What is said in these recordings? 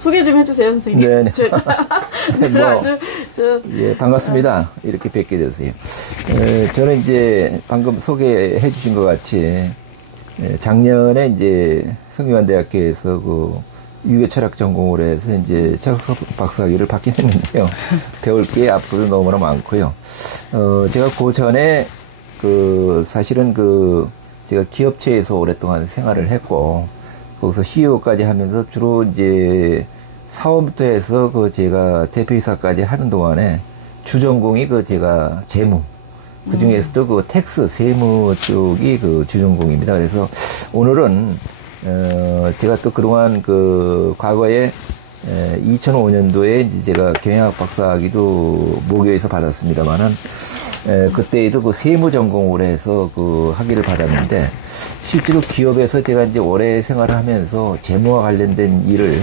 소개 좀 해주세요, 선생님. 네네. 네, 아주, 예, 반갑습니다. 이렇게 뵙게 되세요. 저는 이제 방금 소개해 주신 것 같이, 작년에 이제 성균관대학교에서 그 유교 철학 전공을 해서 이제 철학 박사학위를 받긴 했는데요. 배울 게 앞으로 너무나 많고요. 제가 그 전에 사실은 제가 기업체에서 오랫동안 생활을 했고, 거기서 CEO까지 하면서 주로 이제 사원부터 해서 제가 대표이사까지 하는 동안에 주전공이 제가 재무, 그 중에서도 텍스, 세무 쪽이 주전공입니다. 그래서 오늘은, 제가 또 그동안 과거에 2005년도에 이제 제가 경영학 박사학위도 모교에서 받았습니다만은, 그때에도 세무 전공으로 해서 학위를 받았는데, 실제로 기업에서 제가 이제 오래 생활을 하면서 재무와 관련된 일을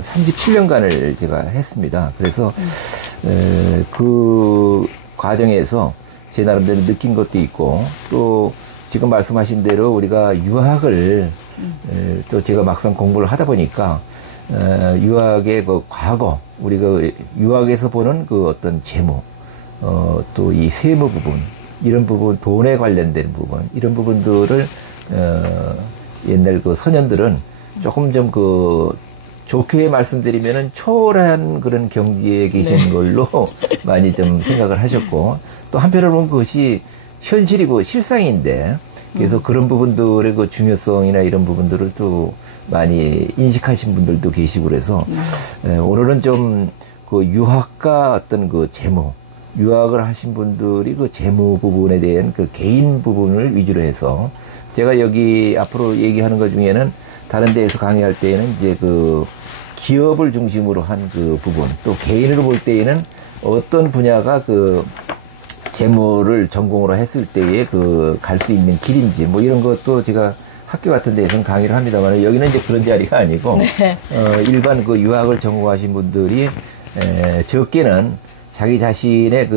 37년간을 제가 했습니다. 그래서 그 과정에서 제 나름대로 느낀 것도 있고, 또 지금 말씀하신 대로 우리가 유학을 또 제가 막상 공부를 하다 보니까 유학의 과거, 우리가 유학에서 보는 어떤 재무, 또 이 세무 부분, 이런 부분, 돈에 관련된 부분, 이런 부분들을 옛날 소년들은 조금 좀 좋게 말씀드리면은 초월한 그런 경지에 계신 네. 걸로 많이 좀 생각을 하셨고, 또 한편으로 보면 그것이 현실이고 실상인데, 그래서 그런 부분들의 중요성이나 이런 부분들을 또 많이 인식하신 분들도 계시고 그래서, 오늘은 좀 유학과 어떤 재무, 유학을 하신 분들이 재무 부분에 대한 개인 부분을 위주로 해서, 제가 여기 앞으로 얘기하는 것 중에는 다른 데에서 강의할 때에는 이제 기업을 중심으로 한 부분, 또 개인으로 볼 때에는 어떤 분야가 재무를 전공으로 했을 때에 갈 수 있는 길인지, 뭐 이런 것도 제가 학교 같은 데에서는 강의를 합니다만, 여기는 이제 그런 자리가 아니고, 네. 일반 유학을 전공하신 분들이, 적게는 자기 자신의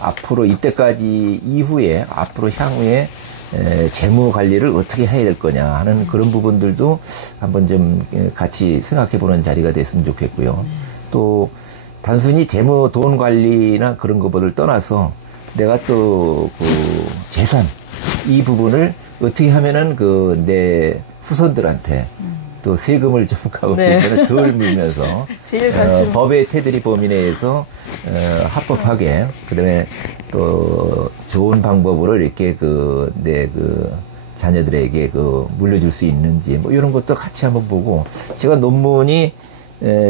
앞으로 입대까지 이후에, 앞으로 향후에, 재무 관리를 어떻게 해야 될 거냐 하는 그런 부분들도 한번 좀 같이 생각해 보는 자리가 됐으면 좋겠고요. 또, 단순히 재무 돈 관리나 그런 것들을 떠나서 내가 또 재산, 이 부분을 어떻게 하면은 내 후손들한테 또 세금을 좀 가급적이면 네. 덜 물면서 법의 테두리 범위 내에서 합법하게, 그다음에 또 좋은 방법으로 이렇게 내 자녀들에게 물려줄 수 있는지, 뭐 이런 것도 같이 한번 보고, 제가 논문이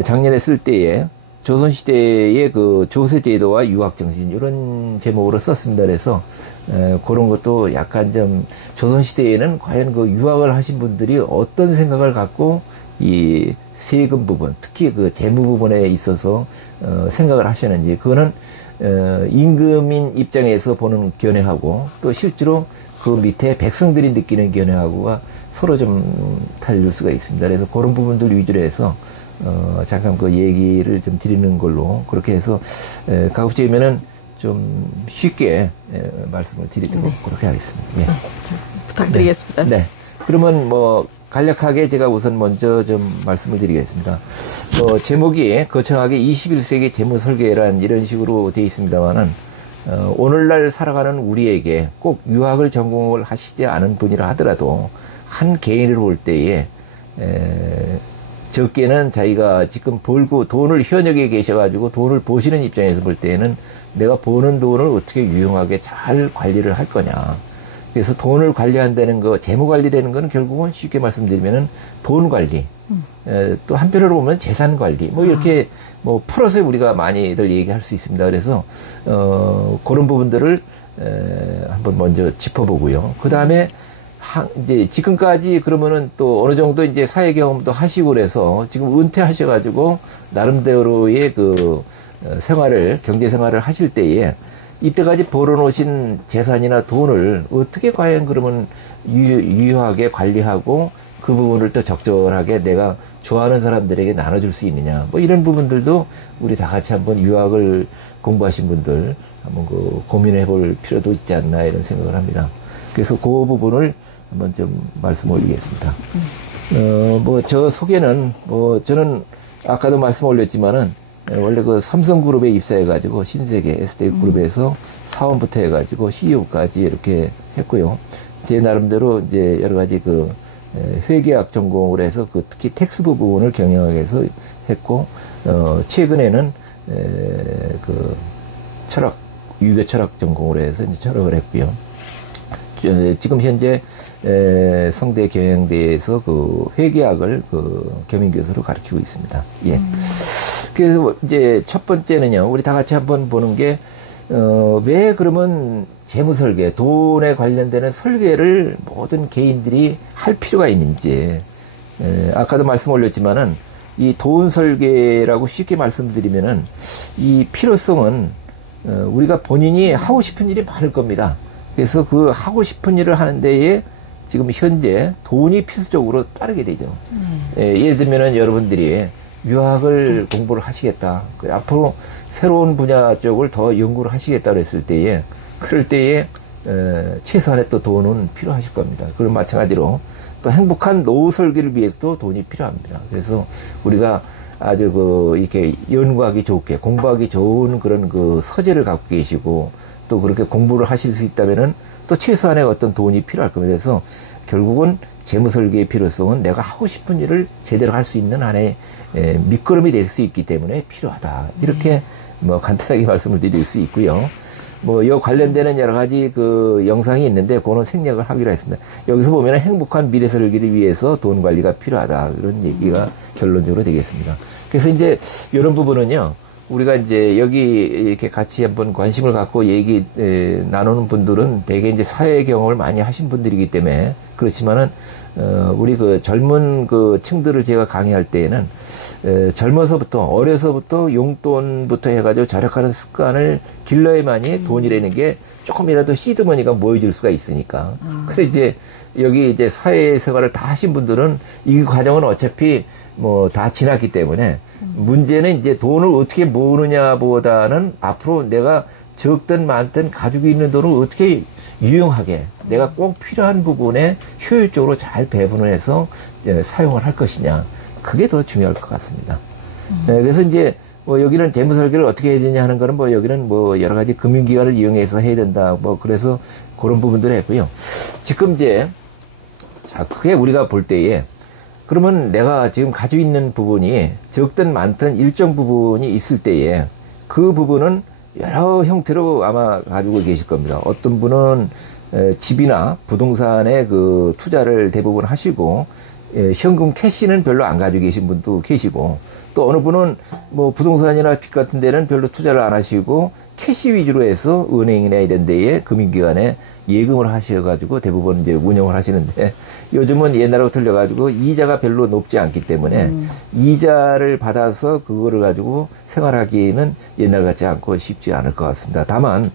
작년에 쓸 때에 조선시대의 조세제도와 유학정신, 이런 제목으로 썼습니다. 그래서 그런 것도 약간 좀 조선시대에는 과연 유학을 하신 분들이 어떤 생각을 갖고 이 세금 부분, 특히 재무 부분에 있어서 생각을 하셨는지, 그거는 임금인 입장에서 보는 견해하고, 또 실제로 그 밑에 백성들이 느끼는 견해하고가 서로 좀 다를 수가 있습니다. 그래서 그런 부분들 위주로 해서 잠깐 얘기를 좀 드리는 걸로, 그렇게 해서 가급적이면은 좀 쉽게 말씀을 드리도록 네. 그렇게 하겠습니다. 네. 네, 부탁드리겠습니다. 네. 그러면 간략하게 제가 우선 먼저 좀 말씀을 드리겠습니다. 제목이 거창하게 21세기 재무 설계란 이런 식으로 되어 있습니다만은, 오늘날 살아가는 우리에게 꼭 유학을 전공을 하시지 않은 분이라 하더라도 한 개인을 볼 때에 적게는 자기가 지금 벌고 돈을 현역에 계셔가지고 돈을 버시는 입장에서 볼 때에는 내가 버는 돈을 어떻게 유용하게 잘 관리를 할 거냐. 그래서 돈을 관리한다는 거, 재무 관리되는 거는 결국은 쉽게 말씀드리면은 돈 관리, 또 한편으로 보면 재산 관리, 뭐 이렇게 풀어서 우리가 많이들 얘기할 수 있습니다. 그래서 그런 부분들을 한번 먼저 짚어보고요. 그 다음에 이제 지금까지 그러면은 또 어느 정도 이제 사회 경험도 하시고 그래서 지금 은퇴하셔가지고 나름대로의 생활을, 경제 생활을 하실 때에 이때까지 벌어놓으신 재산이나 돈을 어떻게 과연 그러면 유효하게 관리하고 그 부분을 또 적절하게 내가 좋아하는 사람들에게 나눠줄 수 있느냐, 뭐 이런 부분들도 우리 다 같이 한번 유학을 공부하신 분들 한번 고민해 볼 필요도 있지 않나 이런 생각을 합니다. 그래서 그 부분을 한번 좀 말씀 올리겠습니다. 저 소개는, 저는 아까도 말씀 올렸지만은 원래 그 삼성그룹에 입사해가지고 신세계 SD그룹에서 사원부터 해가지고 CEO까지 이렇게 했고요. 제 나름대로 이제 여러 가지 그 회계학 전공을 해서 그 특히 텍스 부분을 경영학에서 했고, 최근에는 그 철학, 유교 철학 전공을 해서 이제 철학을 했고요. 지금 현재 성대 경영대에서 그 회계학을 그 겸임교수로 가르치고 있습니다. 예. 그래서 이제 첫 번째는요, 우리 다 같이 한번 보는 게, 왜 그러면 재무설계, 돈에 관련되는 설계를 모든 개인들이 할 필요가 있는지, 아까도 말씀 올렸지만은, 이 돈 설계라고 쉽게 말씀드리면은, 이 필요성은, 우리가 본인이 하고 싶은 일이 많을 겁니다. 그래서 그 하고 싶은 일을 하는 데에 지금 현재 돈이 필수적으로 따르게 되죠. 예를 들면은 여러분들이 유학을 공부를 하시겠다. 앞으로 새로운 분야 쪽을 더 연구를 하시겠다 그랬을 때에, 그럴 때에 최소한의 또 돈은 필요하실 겁니다. 그럼 마찬가지로 또 행복한 노후 설계를 위해서도 돈이 필요합니다. 그래서 우리가 아주 이렇게 연구하기 좋게, 공부하기 좋은 그런 그 서재를 갖고 계시고, 또 그렇게 공부를 하실 수 있다면은 또 최소한의 어떤 돈이 필요할 겁니다. 그래서 결국은 재무 설계의 필요성은 내가 하고 싶은 일을 제대로 할 수 있는 한에 밑거름이 될 수 있기 때문에 필요하다. 이렇게 뭐 간단하게 말씀을 드릴 수 있고요. 뭐 이 관련되는 여러 가지 그 영상이 있는데 그거는 생략을 하기로 했습니다. 여기서 보면 행복한 미래 설계를 위해서 돈 관리가 필요하다. 이런 얘기가 결론적으로 되겠습니다. 그래서 이제 이런 부분은요, 우리가 이제 여기 이렇게 같이 한번 관심을 갖고 얘기 나누는 분들은 대개 이제 사회 경험을 많이 하신 분들이기 때문에 그렇지만은 우리 그 젊은 그 층들을 제가 강의할 때에는 젊어서부터 어려서부터 용돈부터 해가지고 절약하는 습관을 길러야만이 돈이라는 게 조금이라도 시드머니가 모여줄 수가 있으니까. 근데 이제 여기 이제 사회생활을 다 하신 분들은 이 과정은 어차피 뭐 다 지났기 때문에 문제는 이제 돈을 어떻게 모으느냐보다는 앞으로 내가 적든 많든 가지고 있는 돈을 어떻게 유용하게 내가 꼭 필요한 부분에 효율적으로 잘 배분을 해서 사용을 할 것이냐, 그게 더 중요할 것 같습니다. 그래서 이제 뭐 여기는 재무 설계를 어떻게 해야 되냐 하는 거는 뭐 여기는 뭐 여러 가지 금융기관을 이용해서 해야 된다, 뭐 그래서 그런 부분들을 했고요. 지금 이제 자, 그게 우리가 볼 때에 그러면 내가 지금 가지고 있는 부분이 적든 많든 일정 부분이 있을 때에 그 부분은 여러 형태로 아마 가지고 계실 겁니다. 어떤 분은 집이나 부동산에 그 투자를 대부분 하시고 현금 캐시는 별로 안 가지고 계신 분도 계시고, 또 어느 분은 뭐 부동산이나 빚 같은 데는 별로 투자를 안 하시고 캐시 위주로 해서 은행이나 이런 데에 금융기관에 예금을 하셔가지고 대부분 이제 운영을 하시는데, 요즘은 옛날하고 틀려가지고 이자가 별로 높지 않기 때문에 이자를 받아서 그거를 가지고 생활하기는 옛날 같지 않고 쉽지 않을 것 같습니다. 다만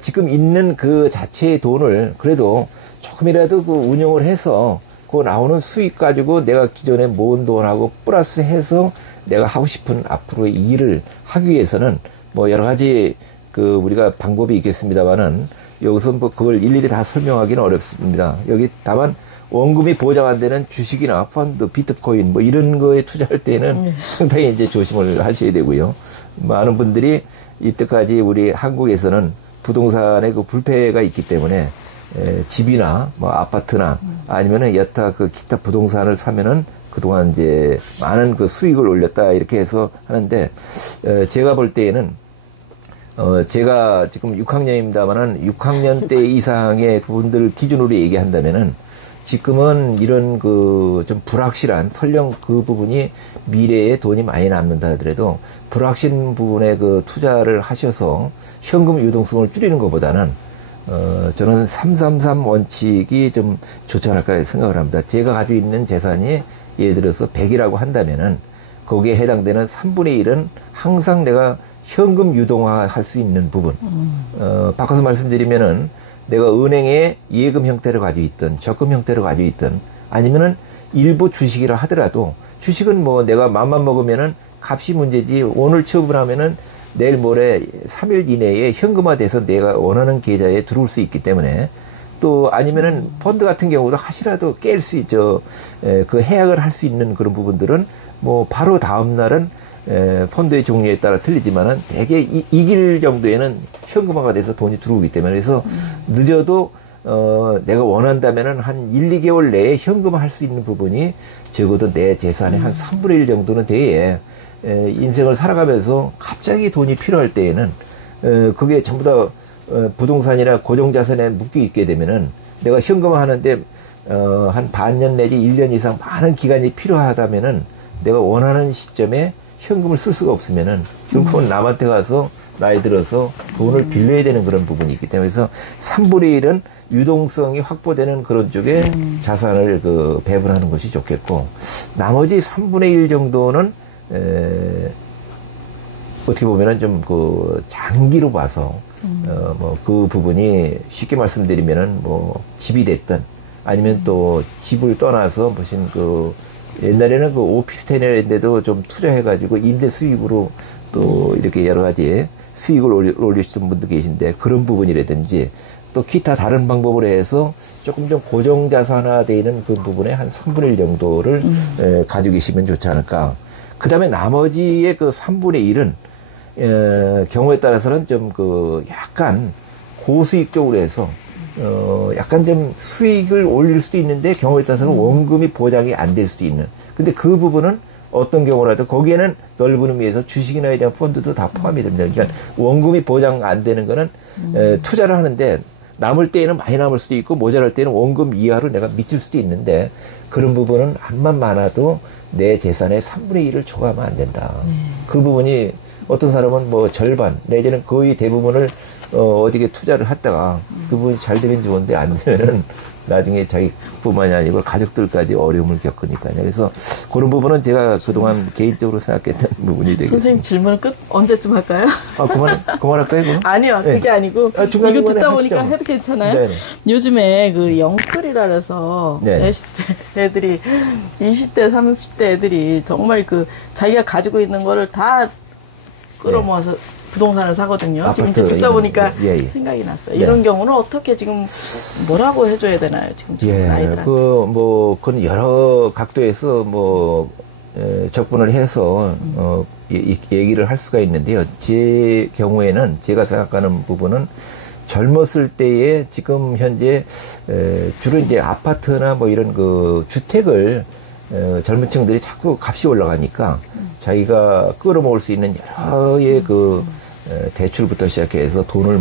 지금 있는 그 자체의 돈을 그래도 조금이라도 그 운용을 해서 그 나오는 수익 가지고 내가 기존에 모은 돈하고 플러스 해서 내가 하고 싶은 앞으로의 일을 하기 위해서는 뭐 여러 가지 그 우리가 방법이 있겠습니다만은 여기서 뭐 그걸 일일이 다 설명하기는 어렵습니다. 여기 다만 원금이 보장 안 되는 주식이나 펀드, 비트코인 뭐 이런 거에 투자할 때는 상당히 이제 조심을 하셔야 되고요. 많은 분들이 이때까지 우리 한국에서는 부동산의 그 불패가 있기 때문에 집이나 뭐 아파트나 아니면은 여타 그 기타 부동산을 사면은 그동안 이제 많은 그 수익을 올렸다 이렇게 해서 하는데, 제가 볼 때에는 제가 지금 6학년입니다만은 6학년 때 이상의 분들 기준으로 얘기한다면은 지금은 이런 그 좀 불확실한, 설령 그 부분이 미래에 돈이 많이 남는다 하더라도 불확실한 부분에 그 투자를 하셔서 현금 유동성을 줄이는 것보다는 저는 333 원칙이 좀 좋지 않을까 생각을 합니다. 제가 가지고 있는 재산이 예를 들어서 100이라고 한다면은 거기에 해당되는 3분의 1은 항상 내가 현금 유동화할 수 있는 부분. 바꿔서 말씀드리면은 내가 은행에 예금 형태로 가지고 있든 적금 형태로 가지고 있든 아니면은 일부 주식이라 하더라도, 주식은 뭐 내가 맘만 먹으면은 값이 문제지, 오늘 취업을 하면은 내일 모레 3일 이내에 현금화돼서 내가 원하는 계좌에 들어올 수 있기 때문에 또 아니면은 펀드 같은 경우도 하시라도 깰 수 있죠. 그 해약을 할 수 있는 그런 부분들은 뭐 바로 다음 날은 펀드의 종류에 따라 틀리지만은 대개 이길 정도에는 현금화가 돼서 돈이 들어오기 때문에 그래서 늦어도 내가 원한다면은 한 1, 2개월 내에 현금화 할 수 있는 부분이 적어도 내 재산의 한 3분의 1 정도는 돼야 인생을 살아가면서 갑자기 돈이 필요할 때에는 그게 전부 다 부동산이나 고정자산에 묶여 있게 되면은 내가 현금화 하는데 한 반년 내지 1년 이상 많은 기간이 필요하다면은 내가 원하는 시점에 현금을 쓸 수가 없으면은 결국은 남한테 가서 나이 들어서 돈을 빌려야 되는 그런 부분이 있기 때문에 그래서 3분의 1은 유동성이 확보되는 그런 쪽에 자산을 배분하는 것이 좋겠고 나머지 3분의 1 정도는 어떻게 보면은 좀 장기로 봐서 뭐 그 부분이 쉽게 말씀드리면은 뭐 집이 됐든 아니면 또 집을 떠나서 무슨 옛날에는 오피스텔인데도 좀 투자해가지고 임대 수익으로 또 이렇게 여러 가지 수익을 올리시던 분도 계신데 그런 부분이라든지 또 기타 다른 방법으로 해서 조금 좀 고정자산화되어 있는 그 부분에 한 3분의 1 정도를 가지고 계시면 좋지 않을까. 그 다음에 나머지의 3분의 1은 경우에 따라서는 좀 약간 고수익 쪽으로 해서 약간 좀 수익을 올릴 수도 있는데 경우에 따라서는 원금이 보장이 안 될 수도 있는. 근데 그 부분은 어떤 경우라도 거기에는 넓은 의미에서 주식이나 이런 펀드도 다 포함이 됩니다. 그러니까 원금이 보장 안 되는 거는 투자를 하는데 남을 때에는 많이 남을 수도 있고 모자랄 때는 원금 이하로 내가 미칠 수도 있는데 그런 부분은 암만 많아도 내 재산의 3분의 1을 초과하면 안 된다. 그 부분이 어떤 사람은 뭐 절반 내지는 거의 대부분을 어디에 투자를 했다가 그 부분이 잘 되면 좋은데 안 되면은 나중에 자기뿐만이 아니고 가족들까지 어려움을 겪으니까요. 그래서 그런 부분은 제가 그동안 개인적으로 생각했던 부분이 되겠습니다. 선생님 질문은 끝 언제쯤 할까요? 그만할까요? 그럼? 아니요, 그게 네. 아니고 이거 듣다 보니까 하시죠. 해도 괜찮아요? 네네. 요즘에 영끌이라 해서 네네. 20대 애들이 20대, 30대 애들이 정말 자기가 가지고 있는 거를 다 끌어모아서 부동산을 사거든요. 지금 듣다 보니까 생각이 났어요. 이런 경우는 어떻게 지금 뭐라고 해줘야 되나요? 지금 아이들한테. 그건 여러 각도에서 접근을 해서 얘기를 할 수가 있는데요. 제 경우에는 제가 생각하는 부분은 젊었을 때에 지금 현재 주로 이제 아파트나 뭐 이런 주택을 젊은 층들이 자꾸 값이 올라가니까 자기가 끌어모을 수 있는 여러의 대출부터 시작해서 돈을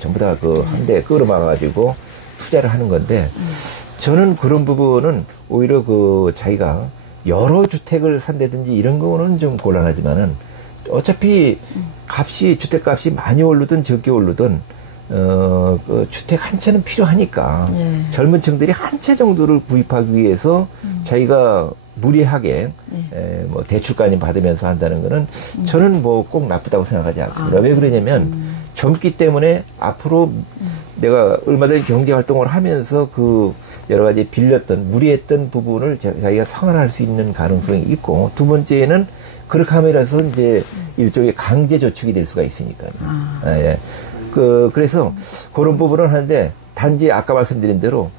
전부 다 한 대 끌어모아가지고 투자를 하는 건데 저는 그런 부분은 오히려 자기가 여러 주택을 산다든지 이런 거는 좀 곤란하지만은 어차피 주택값이 많이 오르든 적게 오르든 주택 한 채는 필요하니까 젊은 층들이 한 채 정도를 구입하기 위해서 자기가 무리하게 대출까지 받으면서 한다는 거는 저는 꼭 나쁘다고 생각하지 않습니다. 왜 그러냐면 젊기 때문에 앞으로 내가 얼마 전에 경제활동을 하면서 여러 가지 무리했던 부분을 자기가 상환할 수 있는 가능성이 있고 두 번째는 그렇게 함으로써 이제 일종의 강제 저축이 될 수가 있으니까요. 그래서 그런 부분을 하는데 단지 아까 말씀드린 대로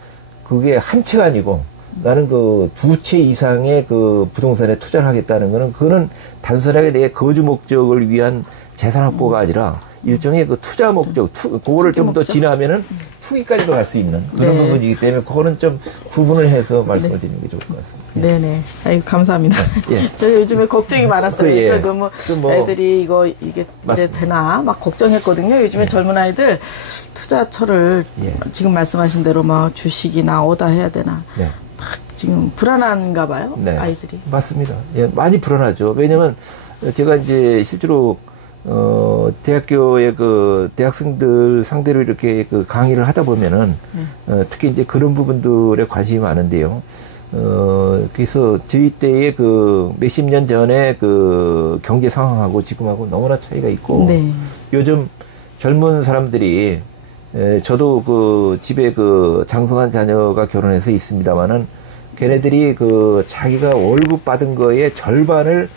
그게 한 채가 아니고 나는 두 채 이상의 부동산에 투자를 하겠다는 거는 그거는 단순하게 내 거주 목적을 위한 재산 확보가 아니라 일종의 투자 목적, 그거를 좀 더 지나면은 투기까지도 갈 수 있는 그런 부분이기 때문에 그거는 좀 구분을 해서 말씀을 드리는 게 좋을 것 같습니다. 네네. 아이고, 감사합니다. 저희 요즘에 걱정이 많았어요. 너무 애들이 이게 되나 막 걱정했거든요. 요즘에 젊은 아이들 투자처를 지금 말씀하신 대로 막 주식이나 어디다 해야 되나. 지금 불안한가 봐요. 아이들이. 맞습니다. 많이 불안하죠. 왜냐면 제가 이제 실제로 대학교의 대학생들 상대로 이렇게 강의를 하다 보면은, 특히 이제 그런 부분들에 관심이 많은데요. 그래서 저희 때의 몇십 년 전에 경제 상황하고 지금하고 너무나 차이가 있고, 요즘 젊은 사람들이, 저도 집에 장성한 자녀가 결혼해서 있습니다만은, 걔네들이 자기가 월급 받은 거에 절반을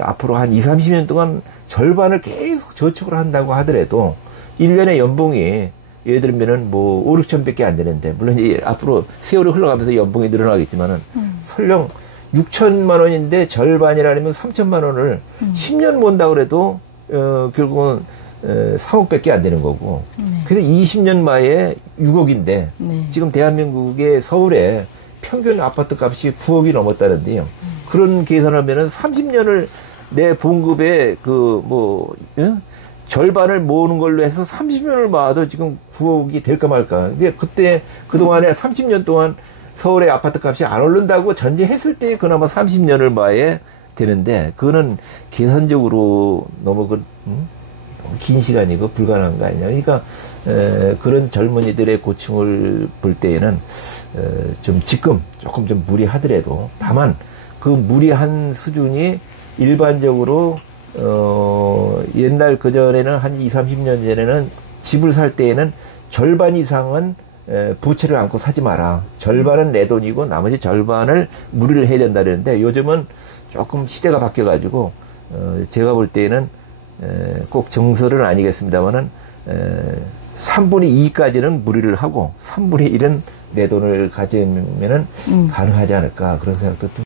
앞으로 한 20, 30년 동안 절반을 계속 저축을 한다고 하더라도 1년의 연봉이 예를 들면은 뭐 5, 6천밖에 안 되는데, 물론 이제 앞으로 세월이 흘러가면서 연봉이 늘어나겠지만은 설령 6천만 원인데 절반이라면 3천만 원을 10년 모은다 그래도 결국은 3억밖에 안 되는 거고. 그래서 20년 만에 6억인데 지금 대한민국의 서울에 평균 아파트 값이 9억이 넘었다는데요. 그런 계산을 하면은 30년을 내 봉급의 절반을 모으는 걸로 해서 30년을 모아도 지금 9억이 될까 말까. 그때 그동안에 30년 동안 서울의 아파트 값이 안 오른다고 전제했을 때 그나마 30년을 모아야 되는데, 그거는 계산적으로 너무 너무 긴 시간이고 불가능한 거 아니냐. 그러니까 그런 젊은이들의 고충을 볼 때에는 좀 지금 조금 좀 무리하더라도, 다만 그 무리한 수준이 일반적으로 옛날 그전에는 한 20, 30년 전에는 집을 살 때에는 절반 이상은 부채를 안고 사지 마라. 절반은 내 돈이고 나머지 절반을 무리를 해야 된다 그랬는데, 요즘은 조금 시대가 바뀌어가지고 제가 볼 때에는 꼭 정설은 아니겠습니다만은 3분의 2까지는 무리를 하고 3분의 1은 내 돈을 가지면은 가능하지 않을까, 그런 생각도 듭니다.